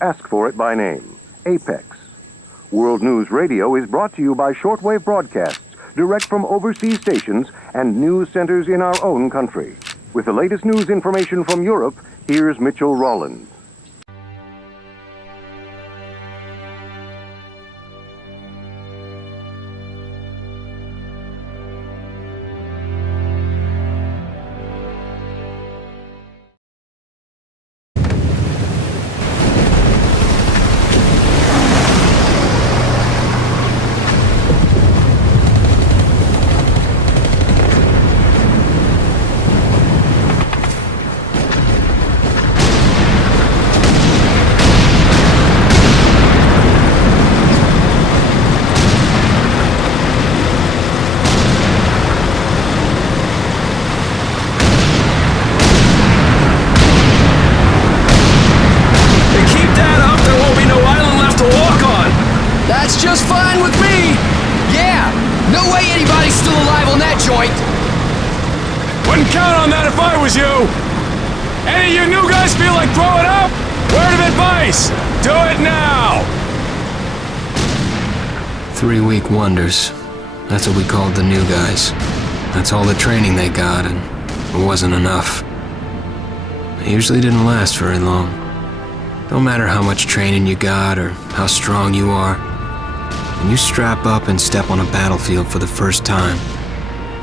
Ask for it by name. Apex. World News Radio is brought to you by shortwave broadcasts, direct from overseas stations and news centers in our own country. With the latest news information from Europe, here's Mitchell Rawlins. Any of you new guys feel like throwing up? Word of advice! Do it now! 3-week wonders. That's what we called the new guys. That's all the training they got, and it wasn't enough. It usually didn't last very long. No matter how much training you got or how strong you are, when you strap up and step on a battlefield for the first time,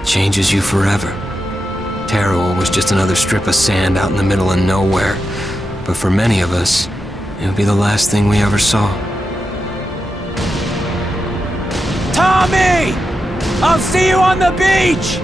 it changes you forever. Tarawa was just another strip of sand out in the middle of nowhere, but for many of us, it would be the last thing we ever saw. Tommy! I'll see you on the beach!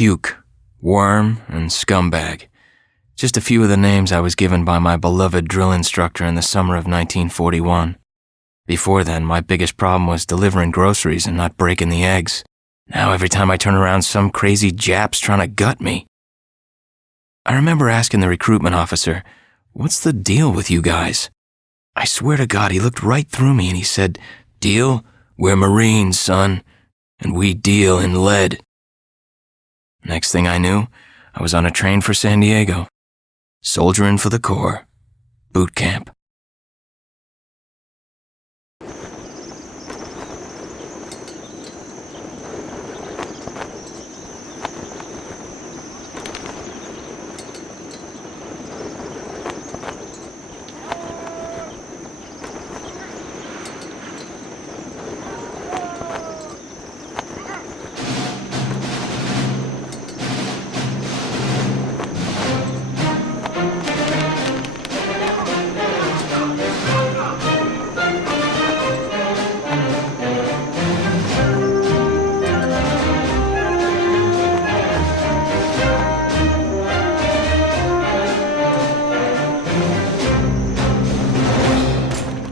puke, worm, and scumbag. Just a few of the names I was given by my beloved drill instructor in the summer of 1941. Before then, my biggest problem was delivering groceries and not breaking the eggs. Now every time I turn around, some crazy Jap's trying to gut me. I remember asking the recruitment officer, "What's the deal with you guys?" I swear to God, he looked right through me and he said, "Deal? We're Marines, son, and we deal in lead." Next thing I knew, I was on a train for San Diego, soldiering for the Corps, boot camp.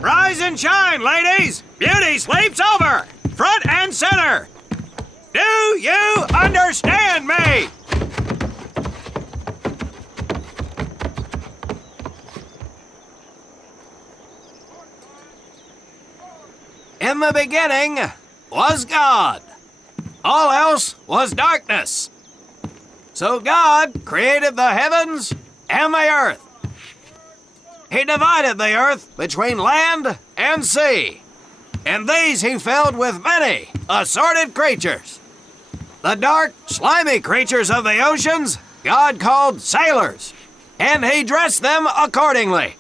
Rise and shine, ladies! Beauty sleeps over! Front and center! Do you understand me? In the beginning was God. All else was darkness. So God created the heavens and the earth. He divided the earth between land and sea, and these he filled with many assorted creatures. The dark, slimy creatures of the oceans God called sailors, and he dressed them accordingly.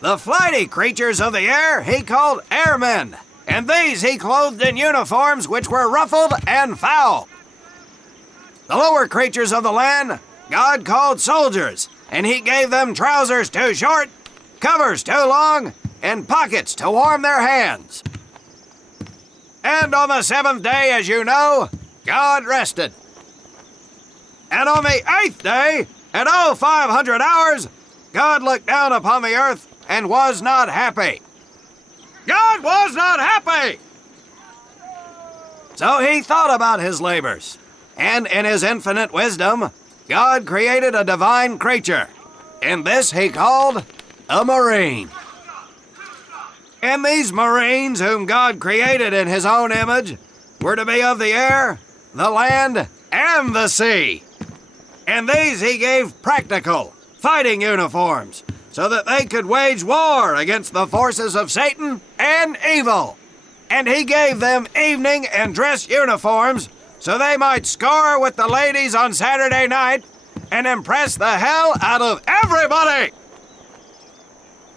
The flighty creatures of the air he called airmen, and these he clothed in uniforms which were ruffled and foul. The lower creatures of the land God called soldiers, and he gave them trousers too short, covers too long, and pockets to warm their hands. And on the seventh day, as you know, God rested. And on the eighth day, at all 500 hours, God looked down upon the earth and was not happy. God was not happy! So he thought about his labors, and in his infinite wisdom, God created a divine creature, and this he called a Marine. And these Marines, whom God created in his own image, were to be of the air, the land, and the sea. And these he gave practical, fighting uniforms, so that they could wage war against the forces of Satan and evil. And he gave them evening and dress uniforms, so they might score with the ladies on Saturday night and impress the hell out of everybody.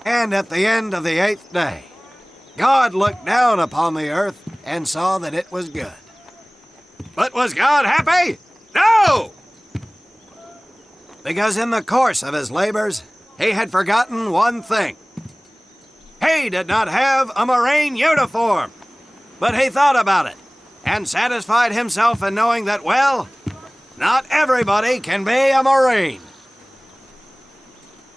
And at the end of the eighth day, God looked down upon the earth and saw that it was good. But was God happy? No! Because in the course of his labors, he had forgotten one thing. He did not have a Marine uniform, but he thought about it and satisfied himself in knowing that, well, not everybody can be a Marine.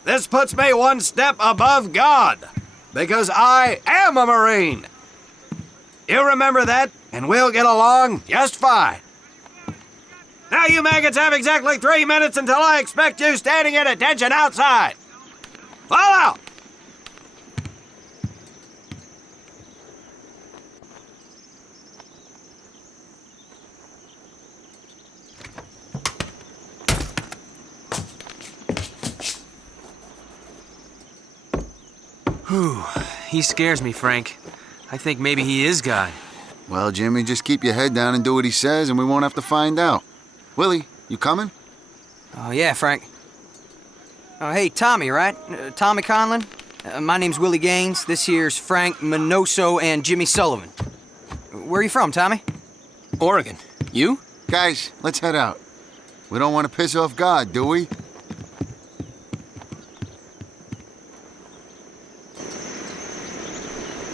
This puts me one step above God, because I am a Marine. You remember that, and we'll get along just fine. Now you maggots have exactly 3 minutes until I expect you standing at attention outside. Fall out! Whew, he scares me, Frank. I think maybe he is God. Well, Jimmy, just keep your head down and do what he says, and we won't have to find out. Willie, you coming? Oh, yeah, Frank. Oh, hey, Tommy, right? Tommy Conlin? My name's Willie Gaines. This here's Frank Minoso and Jimmy Sullivan. Where are you from, Tommy? Oregon. You? Guys, let's head out. We don't want to piss off God, do we?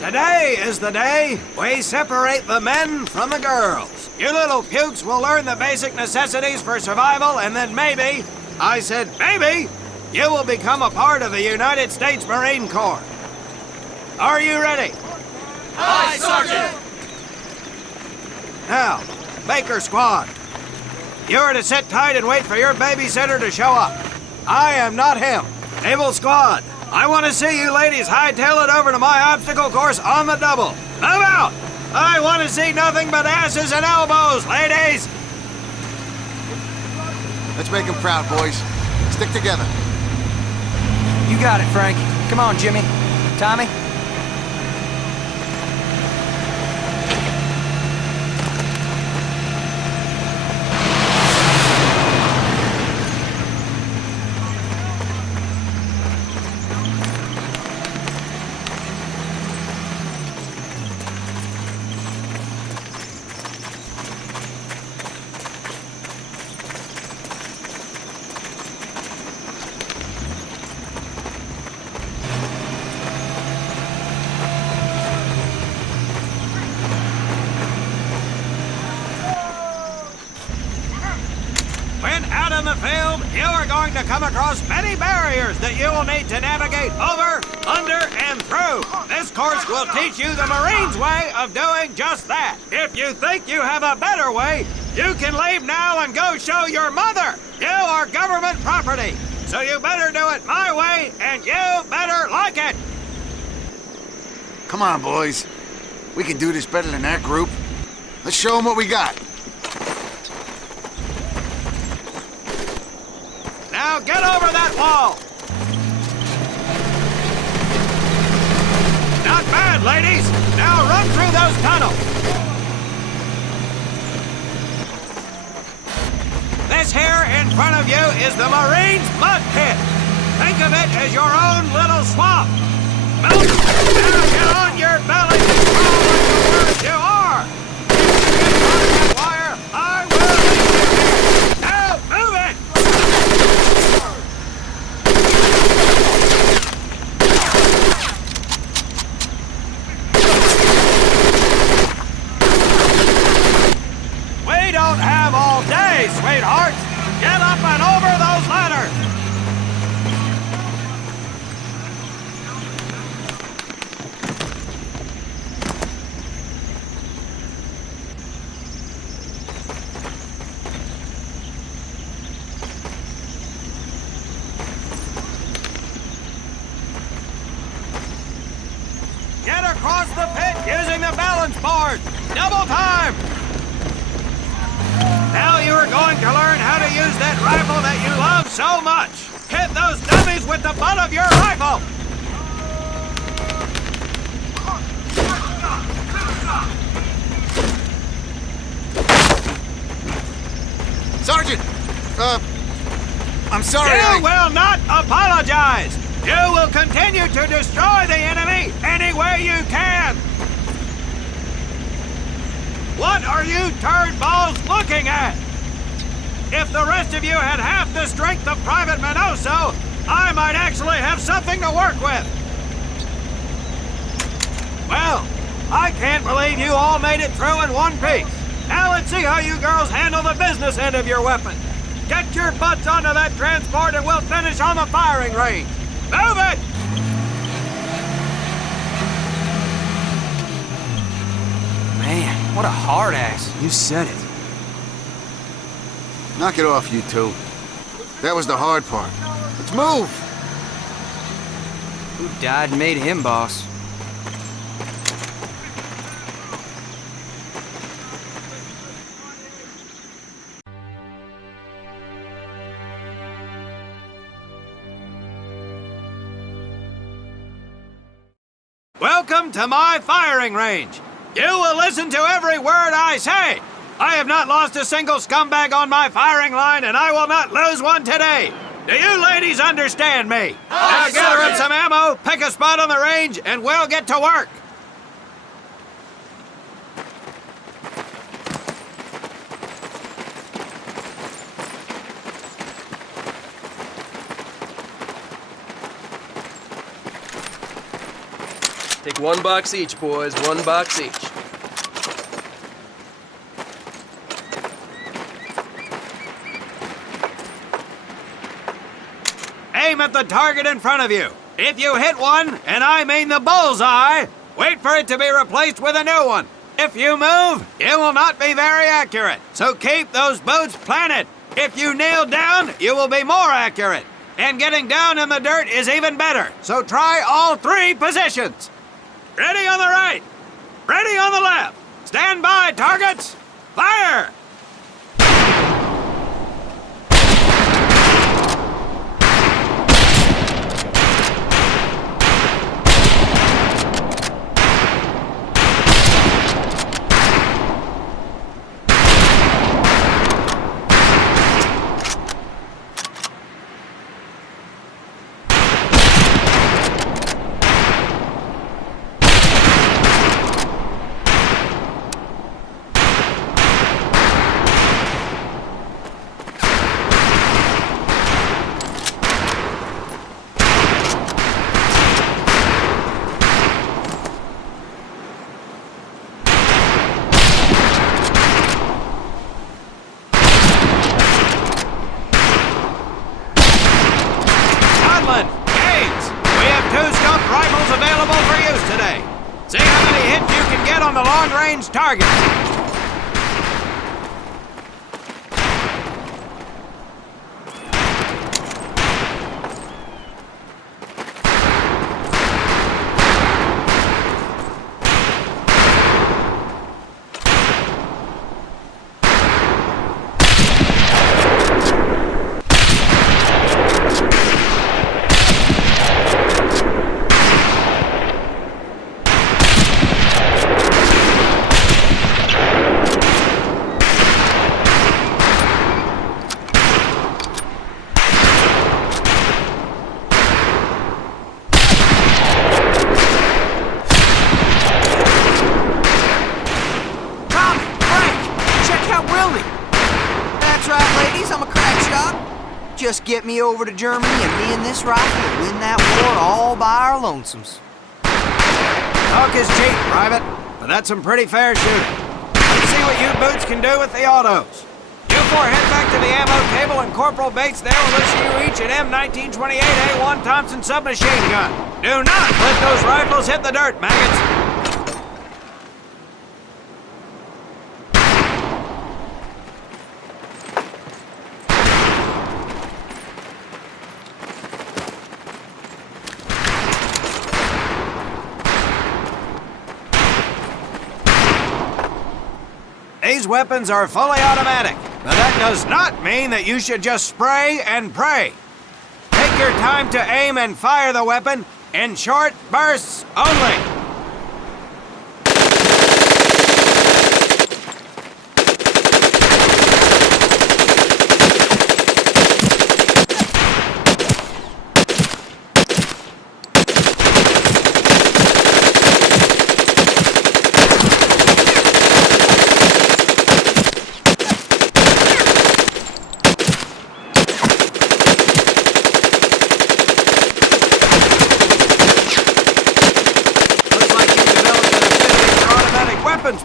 Today is the day we separate the men from the girls. You little pukes will learn the basic necessities for survival, and then maybe, I said maybe, you will become a part of the United States Marine Corps. Are you ready? Aye, Sergeant! Now, Baker Squad. You are to sit tight and wait for your babysitter to show up. I am not him. Naval Squad, I want to see you ladies hightail it over to my obstacle course on the double. Move out! I want to see nothing but asses and elbows, ladies! Let's make him proud, boys. Stick together. You got it, Frank. Come on, Jimmy. Tommy? When out in the field, you are going to come across many barriers that you will need to navigate over, under, and through. This course will teach you the Marines' way of doing just that. If you think you have a better way, you can leave now and go show your mother. You are government property, so you better do it my way, and you better like it. Come on, boys. We can do this better than that group. Let's show them what we got. Now get over that wall. Not bad, ladies. Now run through those tunnels. This here in front of you is the Marines' mud pit. Think of it as your own little swamp. Now get on your belly and crawl like the birds you are. If you get caught in that wire, I will leave you. Now move it. We don't have all day, sweethearts. Get up and over those ladders. Get across the pit using the balance board. Double time. Now you are going to learn how to use that rifle that you love so much. Hit those dummies with the butt of your rifle. Sergeant! I'm sorry, You will not apologize. You will continue to destroy the enemy any way you can. What are you turd balls looking at? If the rest of you had half the strength of Private Minoso, I might actually have something to work with. Well, I can't believe you all made it through in one piece. Now let's see how you girls handle the business end of your weapon. Get your butts onto that transport and we'll finish on the firing range. Move it! Man, what a hard ass. You said it. Knock it off, you two. That was the hard part. Let's move! Who died and made him boss? Welcome to my firing range. You will listen to every word I say. I have not lost a single scumbag on my firing line, and I will not lose one today. Do you ladies understand me? Now gather up some ammo, pick a spot on the range, and we'll get to work. Take one box each, boys. One box each. aim at the target in front of you. If you hit one, and I mean the bullseye, wait for it to be replaced with a new one. If you move, it will not be very accurate, so keep those boots planted. If you kneel down, you will be more accurate. And getting down in the dirt is even better, so try all 3 positions. Ready on the right, ready on the left. Stand by, targets. Fire! Conlin, Gaines, we have 2 stumped rifles available for use today. See how many hits you can get on the long-range target. Just get me over to Germany and me and this rifle will win that war all by our lonesomes. Talk is cheap, Private, but that's some pretty fair shooting. Let's see what you boots can do with the autos. You 4 head back to the ammo table and Corporal Bates there will issue you each an M1928A1 Thompson submachine gun. Do not let those rifles hit the dirt, maggots. These weapons are fully automatic, but that does not mean that you should just spray and pray. Take your time to aim and fire the weapon in short bursts only.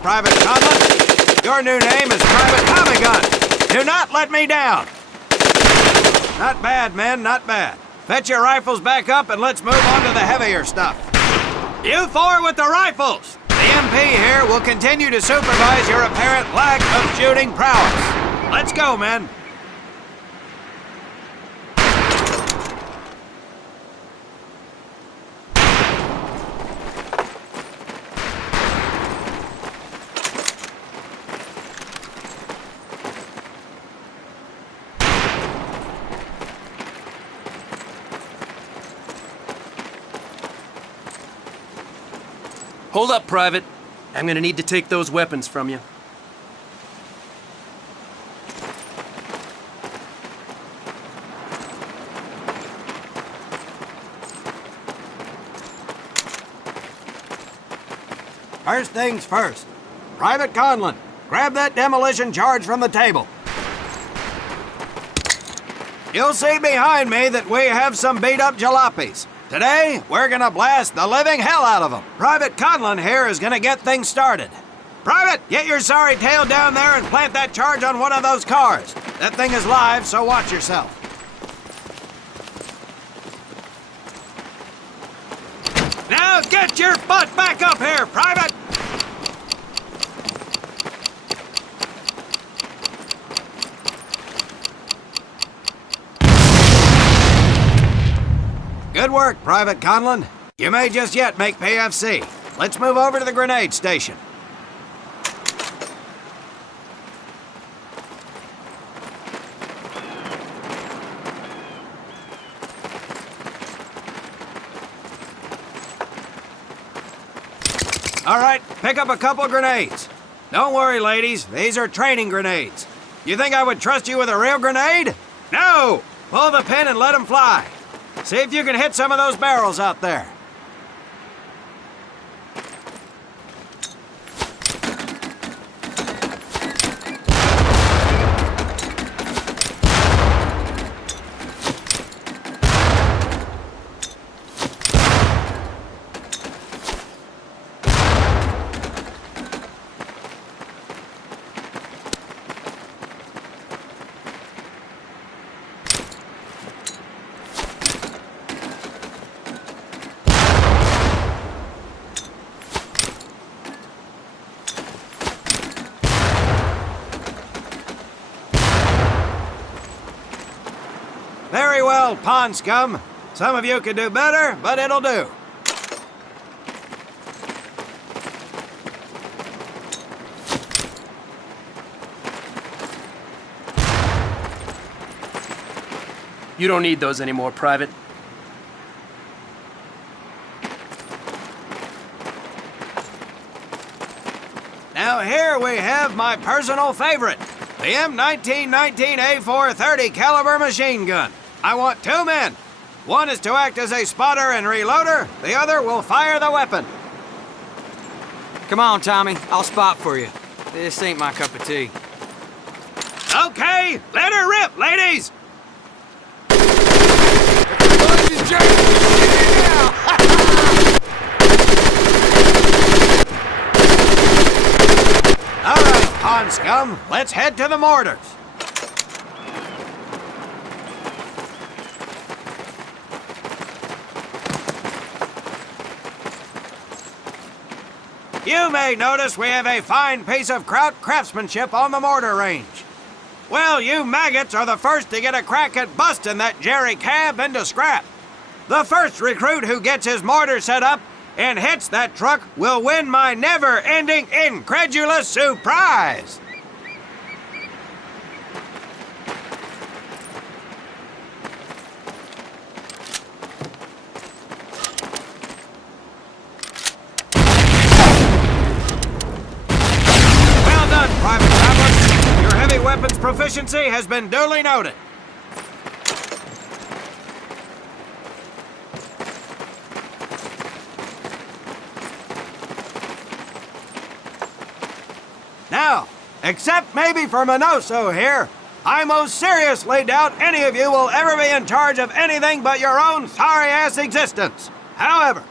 Private Conlin. Your new name is Private Tommy Gun. Do not let me down. Not bad, men, not bad. Fetch your rifles back up and let's move on to the heavier stuff. You 4 with the rifles. The MP here will continue to supervise your apparent lack of shooting prowess. Let's go, men. Hold up, Private. I'm gonna need to take those weapons from you. First things first. Private Conlin, grab that demolition charge from the table. You'll see behind me that we have some beat-up jalopies. Today, we're gonna blast the living hell out of them. Private Conlin here is gonna get things started. Private, get your sorry tail down there and plant that charge on one of those cars. That thing is live, so watch yourself. Now get your butt back up here, Private! Good work, Private Conlin. You may just yet make PFC. Let's move over to the grenade station. All right, pick up a couple grenades. Don't worry, ladies. These are training grenades. You think I would trust you with a real grenade? No! Pull the pin and let them fly. See if you can hit some of those barrels out there. Very well, pond scum. Some of you could do better, but it'll do. You don't need those anymore, Private. Now here we have my personal favorite, the M1919A4 30 caliber machine gun. I want 2 men. One is to act as a spotter and reloader. The other will fire the weapon. Come on, Tommy. I'll spot for you. This ain't my cup of tea. Okay, let her rip, ladies! All right, pond scum, let's head to the mortars. You may notice we have a fine piece of kraut craftsmanship on the mortar range. Well, you maggots are the first to get a crack at busting that jerry cab into scrap. The first recruit who gets his mortar set up and hits that truck will win my never-ending incredulous surprise. Well done, Private Traveler. Your heavy weapons proficiency has been duly noted. Now, except maybe for Minoso here, I most seriously doubt any of you will ever be in charge of anything but your own sorry-ass existence. However,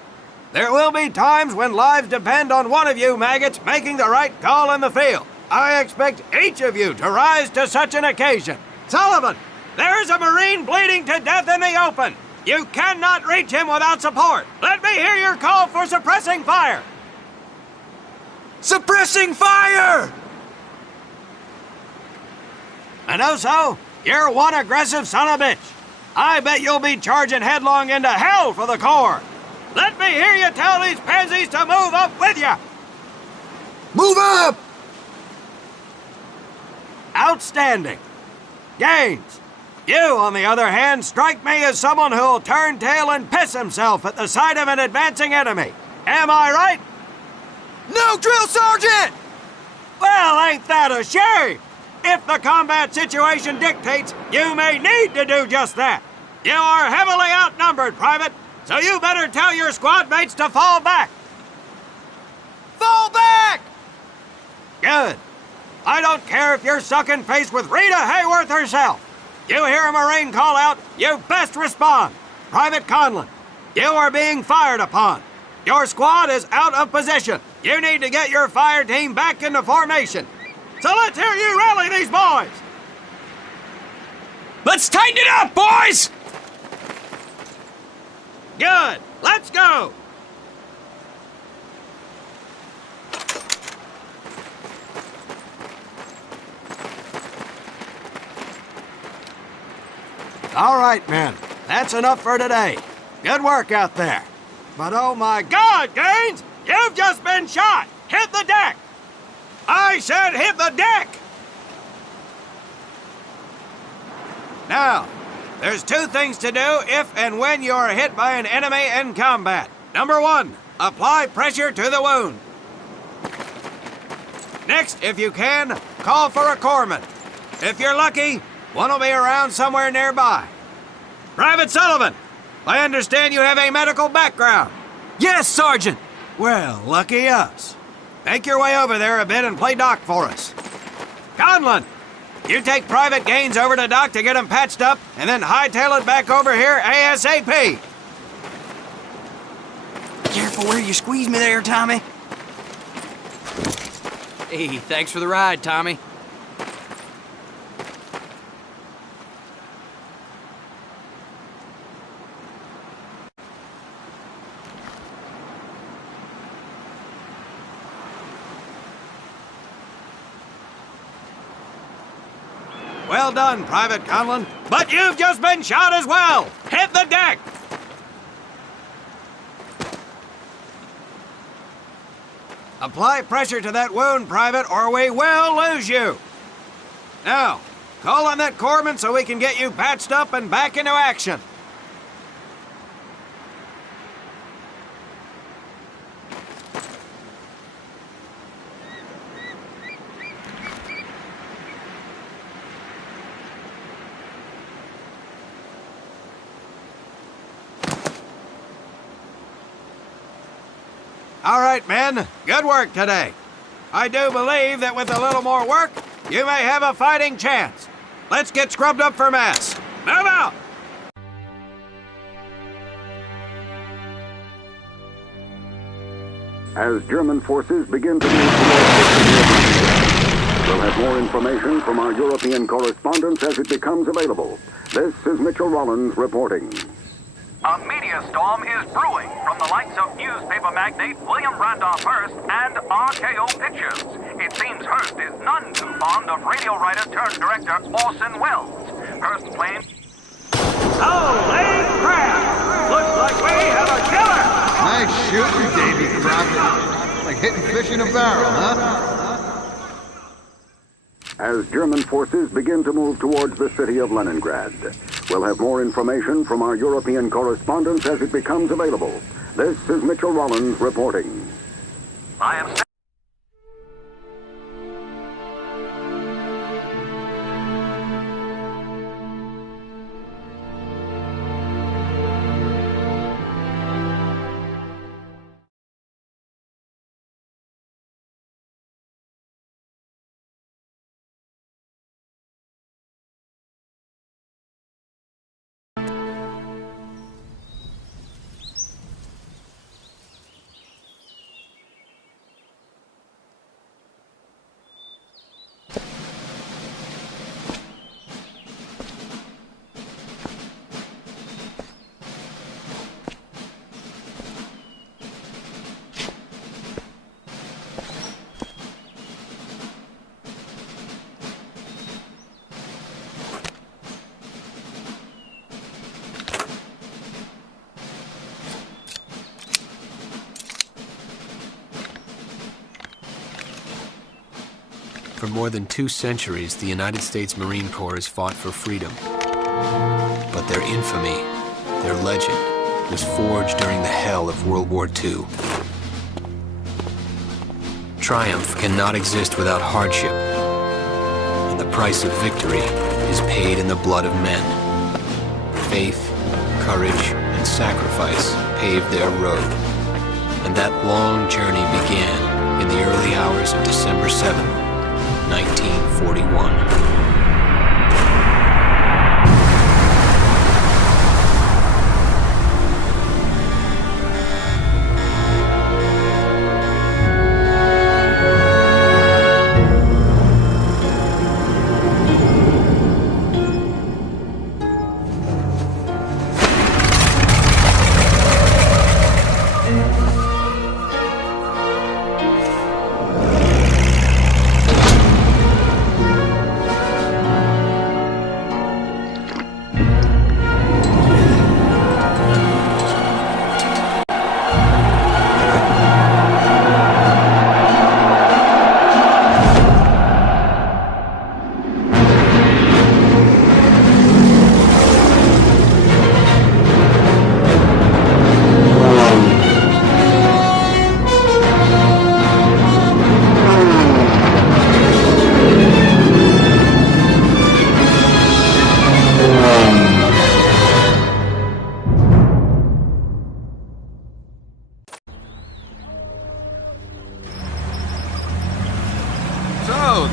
there will be times when lives depend on one of you maggots making the right call in the field. I expect each of you to rise to such an occasion. Sullivan, there is a Marine bleeding to death in the open. You cannot reach him without support. Let me hear your call for suppressing fire. Suppressing fire! Minoso, you're one aggressive son of a bitch. I bet you'll be charging headlong into hell for the Corps. Let me hear you tell these pansies to move up with you. Move up! Outstanding. Gaines, you, on the other hand, strike me as someone who'll turn tail and piss himself at the sight of an advancing enemy. Am I right? No, Drill Sergeant! Well, ain't that a shame? If the combat situation dictates, you may need to do just that. You are heavily outnumbered, Private, so you better tell your squad mates to fall back. Fall back! Good. I don't care if you're sucking face with Rita Hayworth herself. You hear a Marine call out, you best respond. Private Conlin, you are being fired upon. Your squad is out of position. You need to get your fire team back into formation. So let's hear you rally these boys. Let's tighten it up, boys! Good. Let's go. All right, men. That's enough for today. Good work out there. But oh my God, Gaines! You've just been shot! Hit the deck! I said hit the deck! Now, there's two things to do if and when you are hit by an enemy in combat. Number one, apply pressure to the wound. Next, if you can, call for a corpsman. If you're lucky, one will be around somewhere nearby. Private Sullivan, I understand you have a medical background. Yes, Sergeant! Well, lucky us. Make your way over there a bit and play doc for us. Conlin, you take Private Gaines over to doc to get him patched up, and then hightail it back over here ASAP. Careful where you squeeze me there, Tommy. Hey, thanks for the ride, Tommy. Well done, Private Conlin. But you've just been shot as well! Hit the deck! Apply pressure to that wound, Private, or we will lose you! Now, call on that corpsman so we can get you patched up and back into action. All right, men. Good work today. I do believe that with a little more work, you may have a fighting chance. Let's get scrubbed up for mass. Move out! As German forces begin to move towards the city of Leningrad, we'll have more information from our European correspondents as it becomes available. This is Mitchell Rollins reporting. A media storm is brewing from the likes of newspaper magnate William Randolph Hearst and RKO Pictures. It seems Hearst is none too fond of radio writer-turned-director Orson Welles. Hearst claims... Holy crap! Looks like we have a killer! Nice shooting, Davy Crockett. Like hitting fish in a barrel, huh? As German forces begin to move towards the city of Leningrad, we'll have more information from our European correspondents as it becomes available. This is Mitchell Rollins reporting. I am... For more than 2 centuries, the United States Marine Corps has fought for freedom. But their infamy, their legend, was forged during the hell of World War II. Triumph cannot exist without hardship, and the price of victory is paid in the blood of men. Faith, courage, and sacrifice paved their road, and that long journey began in the early hours of December 7th, 1941.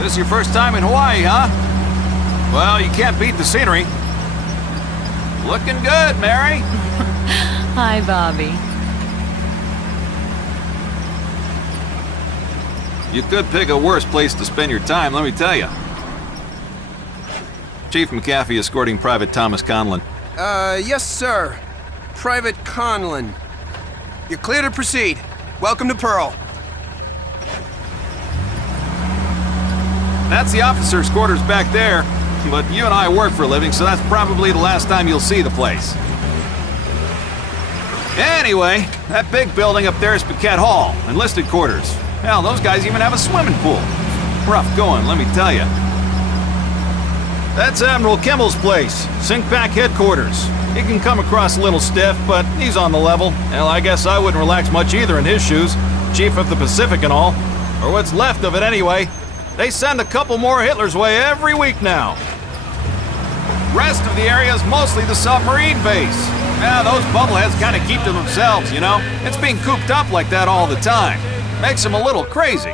This is your first time in Hawaii, huh? Well, you can't beat the scenery. Looking good, Mary. Hi, Bobby. You could pick a worse place to spend your time, let me tell you. Chief McAfee escorting Private Thomas Conlin. Yes, sir. Private Conlin. You're clear to proceed. Welcome to Pearl. That's the officers' quarters back there. But you and I work for a living, so that's probably the last time you'll see the place. Anyway, that big building up there is Paquette Hall, enlisted quarters. Hell, those guys even have a swimming pool. Rough going, let me tell you. That's Admiral Kimmel's place, Sinkback headquarters. He can come across a little stiff, but he's on the level. Hell, I guess I wouldn't relax much either in his shoes. Chief of the Pacific and all. Or what's left of it anyway. They send a couple more Hitler's way every week now. Rest of the area is mostly the submarine base. Yeah, those bubbleheads kind of keep to themselves, you know? It's being cooped up like that all the time. Makes them a little crazy.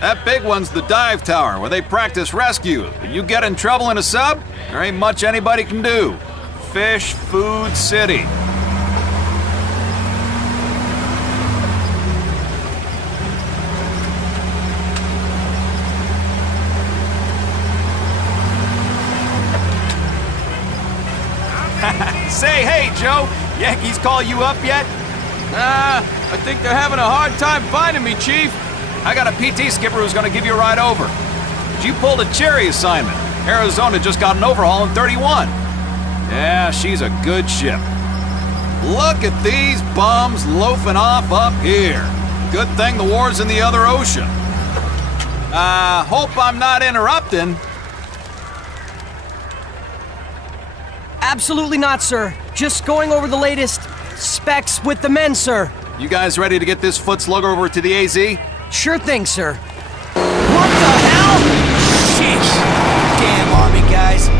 That big one's the dive tower, where they practice rescue. If you get in trouble in a sub, there ain't much anybody can do. Fish Food City. Say, hey, Joe, Yankees call you up yet? I think they're having a hard time finding me, Chief. I got a PT skipper who's gonna give you a ride over. But you pulled a cherry assignment. Arizona just got an overhaul in 31. Yeah, she's a good ship. Look at these bums loafing off up here. Good thing the war's in the other ocean. Hope I'm not interrupting. Absolutely not, sir. Just going over the latest specs with the men, sir. You guys ready to get this foot slugger over to the AZ? Sure thing, sir. What the hell? Sheesh. Damn Army guys.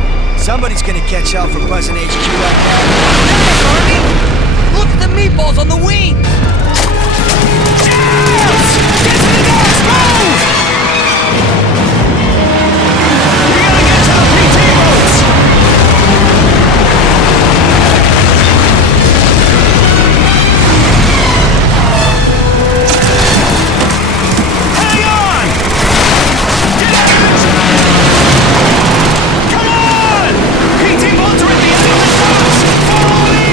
Somebody's gonna catch hell for buzzing HQ like that. Hey, Army! Look at the meatballs on the wing! Yes! Get to the nose! Move! We gotta get to the PT boats! Hang on! Get out! Come on! PT boats are at the end of the docks! Follow me!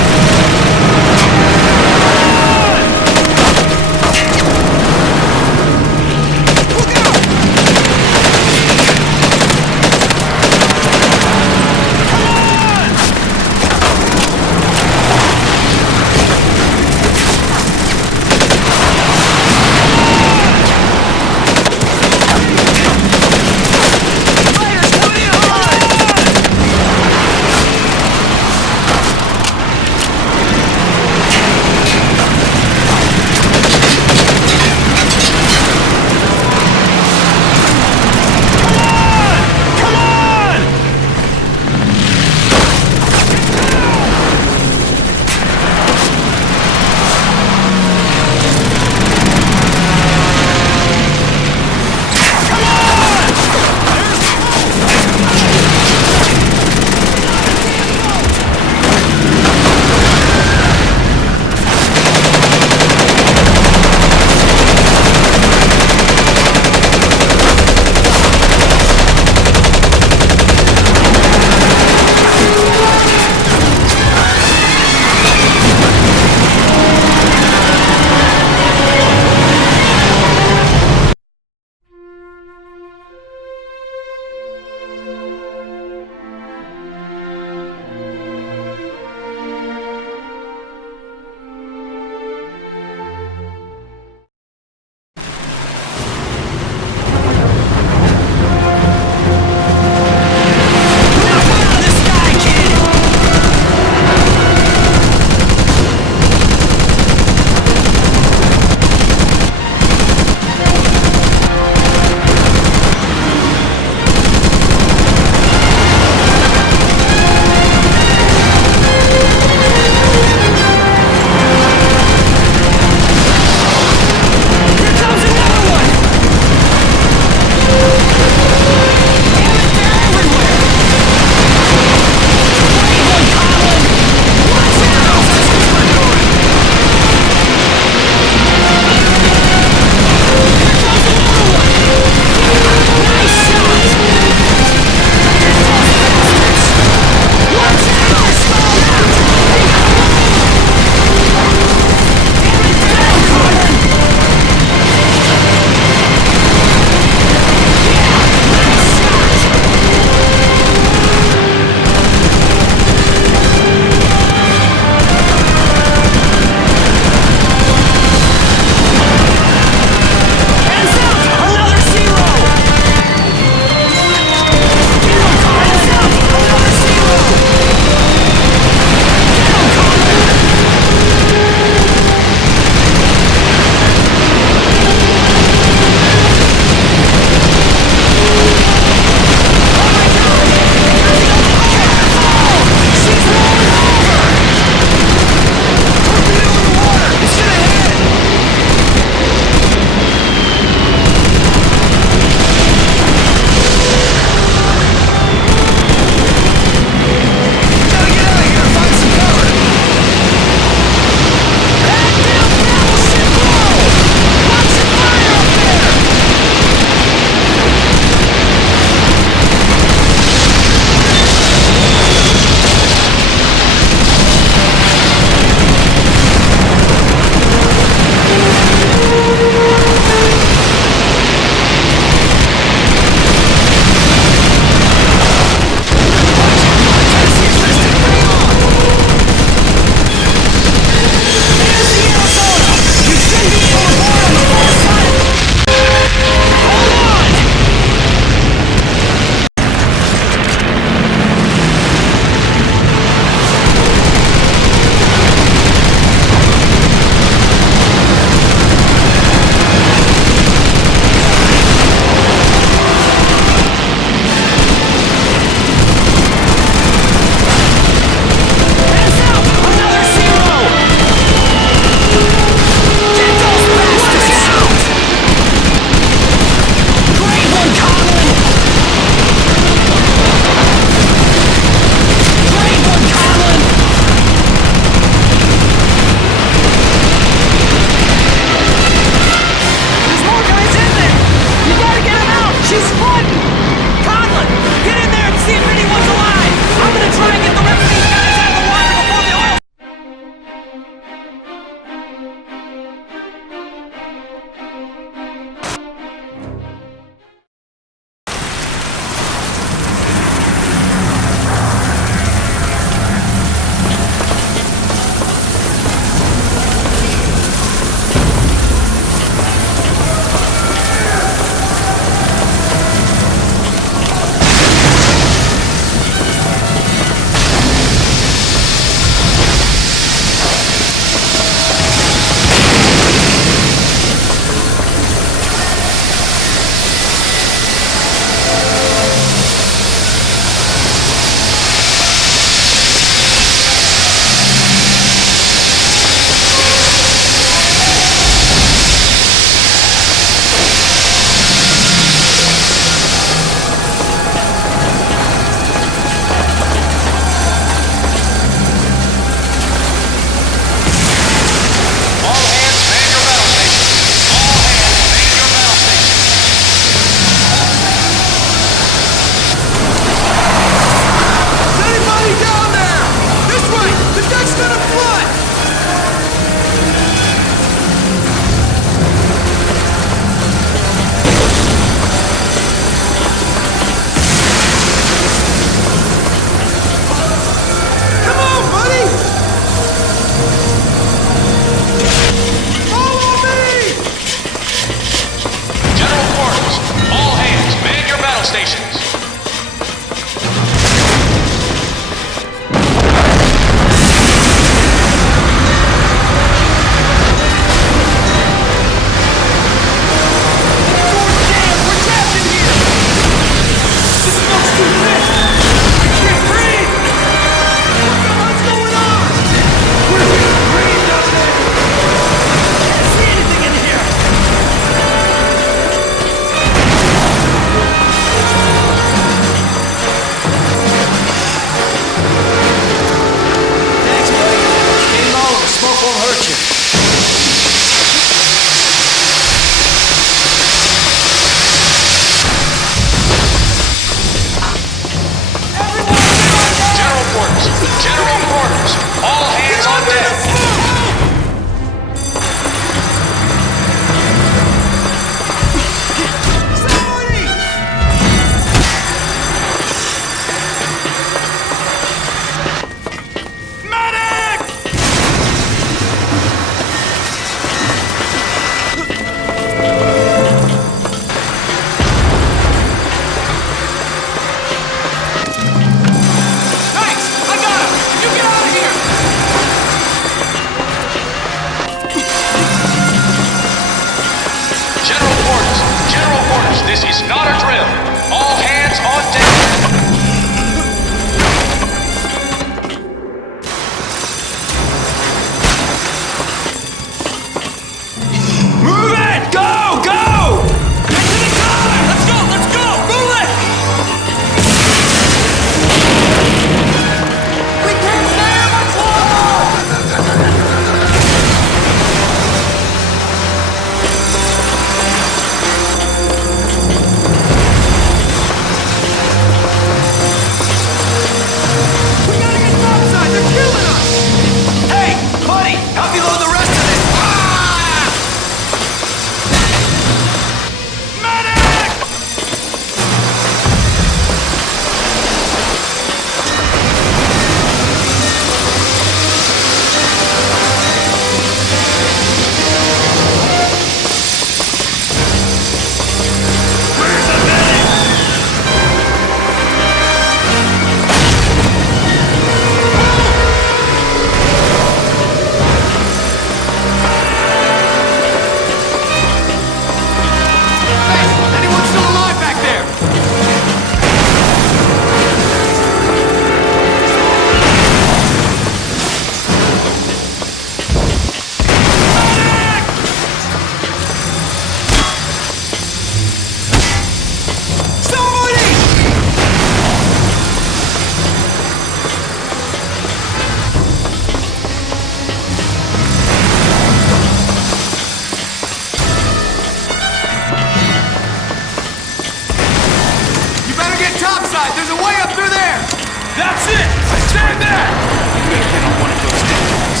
That's it! Stand there! I'm gonna get on one of those headphones.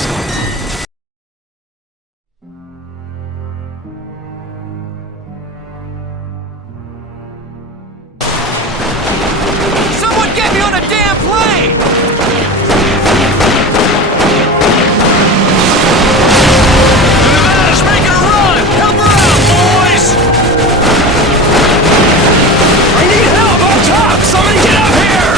Someone get me on a damn plane! Nevada's making a run! Help her out, boys! I need help up top! Somebody get up here!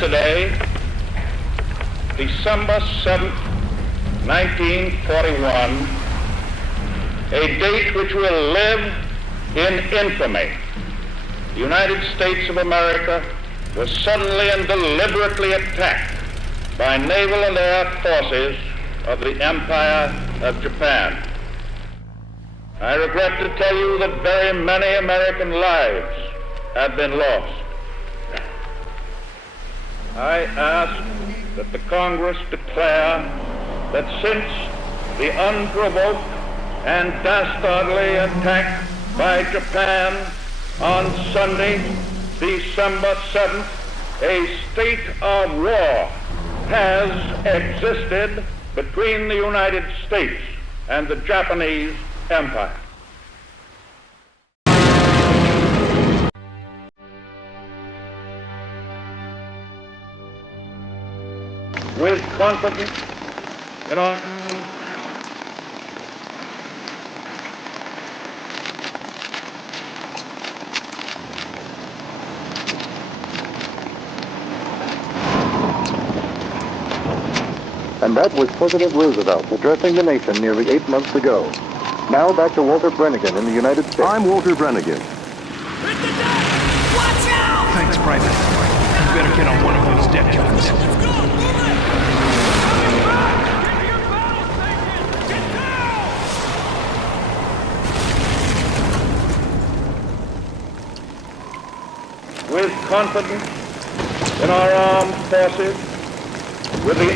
yesterday, December 7th, 1941, a date which will live in infamy. The United States of America was suddenly and deliberately attacked by naval and air forces of the Empire of Japan. I regret to tell you that very many American lives have been lost. I ask that the Congress declare that since the unprovoked and dastardly attack by Japan on Sunday, December 7th, a state of war has existed between the United States and the Japanese Empire. With confidence in our And that was President Roosevelt addressing the nation nearly 8 months ago. Now back to Walter Brennigan in the United States. I'm Walter Brennigan. Thanks, Private. You better get on one of those deck guns. with confidence in our armed forces, with the